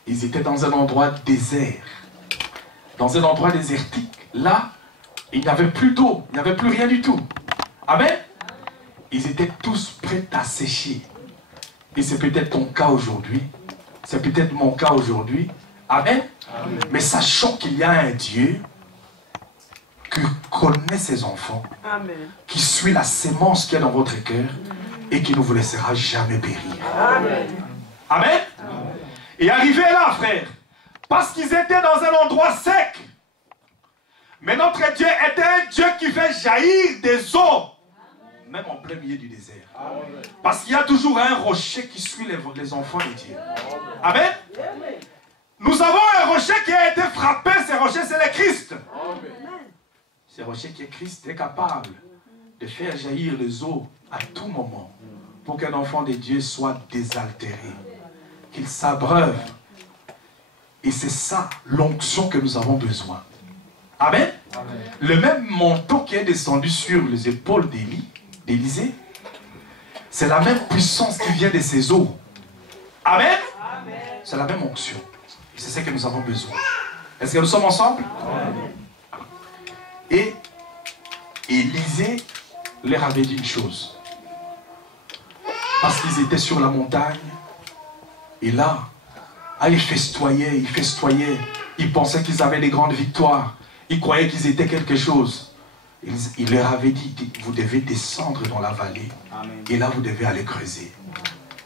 Ils étaient dans un endroit désert. Dans un endroit désertique. Là, il n'y avait plus d'eau. Il n'y avait plus rien du tout. Amen. Ils étaient tous prêts à sécher. Et c'est peut-être ton cas aujourd'hui. C'est peut-être mon cas aujourd'hui. Amen. Amen. Mais sachant qu'il y a un Dieu qui connaît ses enfants, amen, qui suit la sémence qu'il y a dans votre cœur et qui ne vous laissera jamais périr. Amen. Amen. Amen. Et arrivé là, frère, parce qu'ils étaient dans un endroit sec, mais notre Dieu était un Dieu qui fait jaillir des eaux, même en plein milieu du désert. Amen. Parce qu'il y a toujours un rocher qui suit les enfants de Dieu. Amen. Amen. Nous avons un rocher qui a été frappé, ce rocher c'est le Christ. Amen. Ce rocher qui est Christ est capable de faire jaillir les eaux à tout moment pour qu'un enfant de Dieu soit désaltéré, qu'il s'abreuve. Et c'est ça l'onction que nous avons besoin. Amen. Amen. Le même manteau qui est descendu sur les épaules d'Élisée, c'est la même puissance qui vient de ses eaux. Amen. C'est la même onction. Et c'est ce que nous avons besoin. Est-ce que nous sommes ensemble? Amen. Et Élisée leur avait dit une chose. Parce qu'ils étaient sur la montagne. Et là, ils festoyaient. Ils pensaient qu'ils avaient des grandes victoires. Ils croyaient qu'ils étaient quelque chose. Il leur avait dit, vous devez descendre dans la vallée. Amen. Et là, vous devez aller creuser.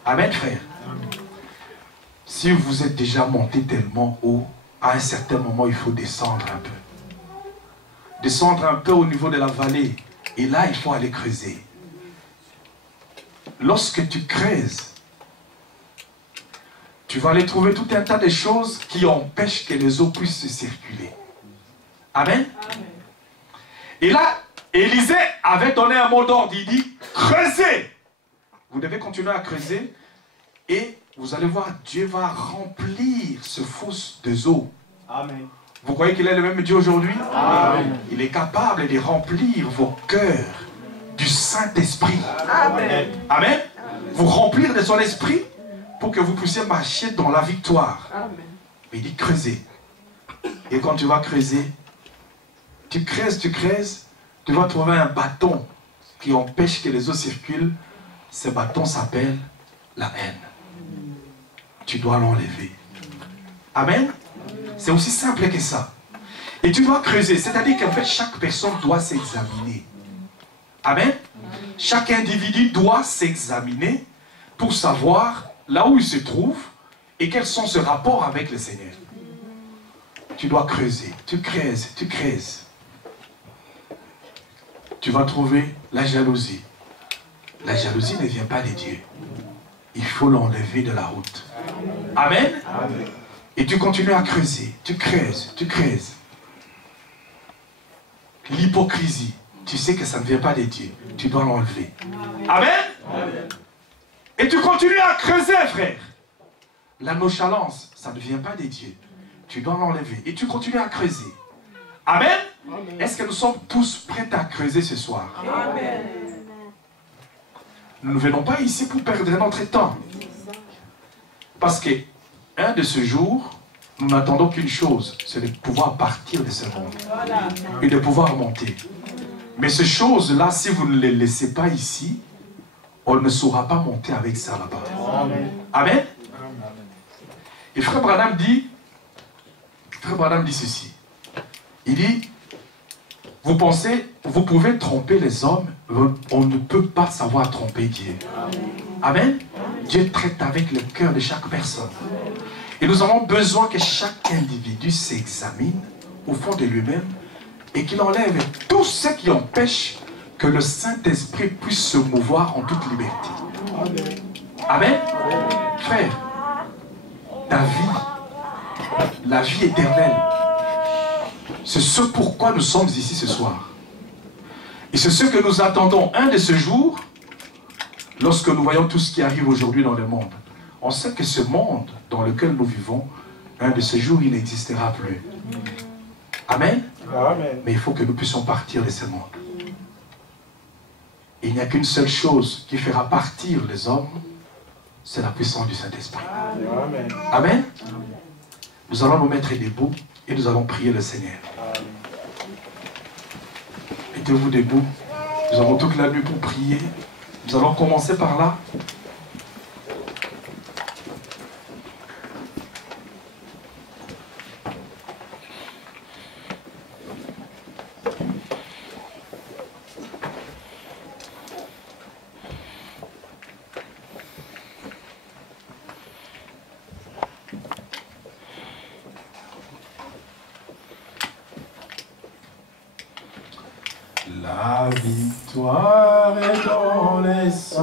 Amen, frère. Amen. Si vous êtes déjà monté tellement haut, à un certain moment, il faut descendre un peu. Descendre un peu au niveau de la vallée. Et là, il faut aller creuser. Lorsque tu creuses, tu vas aller trouver tout un tas de choses qui empêchent que les eaux puissent se circuler. Amen. Amen. Et là, Élisée avait donné un mot d'ordre. Il dit, creusez. Vous devez continuer à creuser. Et vous allez voir, Dieu va remplir ce fosse de eau. Amen. Vous croyez qu'il est le même Dieu aujourd'hui? Amen. Il est capable de remplir vos cœurs du Saint-Esprit. Amen. Amen. Vous remplir de son esprit pour que vous puissiez marcher dans la victoire. Amen. Il dit creuser. Et quand tu vas creuser, tu creuses, tu vas trouver un bâton qui empêche que les eaux circulent. Ce bâton s'appelle la haine. Tu dois l'enlever. Amen. C'est aussi simple que ça. Et tu dois creuser. C'est-à-dire qu'en fait, chaque personne doit s'examiner. Amen. Chaque individu doit s'examiner pour savoir là où il se trouve et quels sont ses rapports avec le Seigneur. Tu dois creuser, tu creuses, tu creuses. Tu vas trouver la jalousie. La jalousie ne vient pas de Dieu. Il faut l'enlever de la route. Amen. Amen. Et tu continues à creuser, tu creuses, tu creuses. L'hypocrisie, tu sais que ça ne vient pas de Dieu. Tu dois l'enlever. Amen. Amen. Et tu continues à creuser, frère. La nonchalance, ça ne vient pas de Dieu. Tu dois l'enlever. Et tu continues à creuser. Amen. Amen. Est-ce que nous sommes tous prêts à creuser ce soir? Amen. Nous ne venons pas ici pour perdre notre temps. Parce que un de ces jours, nous n'attendons qu'une chose, c'est de pouvoir partir de ce monde. Et de pouvoir monter. Mais ces choses-là, si vous ne les laissez pas ici, on ne saura pas monter avec ça là-bas. Amen. Amen. Et Frère Branham dit ceci. Il dit, vous pensez, vous pouvez tromper les hommes, on ne peut pas savoir tromper Dieu. Amen. Dieu traite avec le cœur de chaque personne. Et nous avons besoin que chaque individu s'examine au fond de lui-même et qu'il enlève tout ce qui empêche que le Saint-Esprit puisse se mouvoir en toute liberté. Amen. Frère, ta vie, la vie éternelle, c'est ce pourquoi nous sommes ici ce soir. Et c'est ce que nous attendons un de ces jours, lorsque nous voyons tout ce qui arrive aujourd'hui dans le monde. On sait que ce monde dans lequel nous vivons, un de ces jours, il n'existera plus. Amen. Amen. Mais il faut que nous puissions partir de ce monde. Et il n'y a qu'une seule chose qui fera partir les hommes, c'est la puissance du Saint-Esprit. Amen. Amen. Nous allons nous mettre debout et nous allons prier le Seigneur. Mettez-vous debout. Nous avons toute la nuit pour prier. Nous allons commencer par là. La victoire est dans les cieux.